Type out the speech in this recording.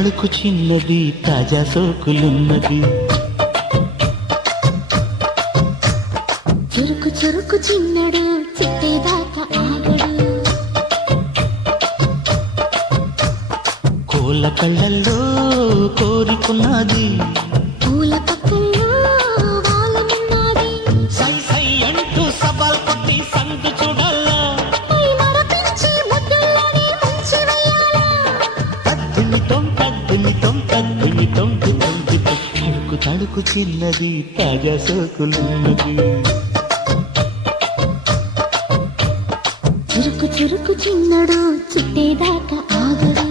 తడుకు చిన్నది తాజా సోకులున్నది చురుకు చురుకు చిన్నడు చిట్టేదాకా ఆగడు కోళ్ళ కళ్ళల్లో కోరుకున్నది పూల పక్కల్లో వాలనున్నది సై సై అంటూ సవాల్ కొట్టి సందు చూడాలా పై మరపించి ముద్దుల్లోనే ముంచి వెయ్యాలా తద్దునితం తడుకు తడుకు చిన్నది తాజా సోకులున్నది చురుకు చురుకు చిన్నడు చిట్టేదాకా ఆగడు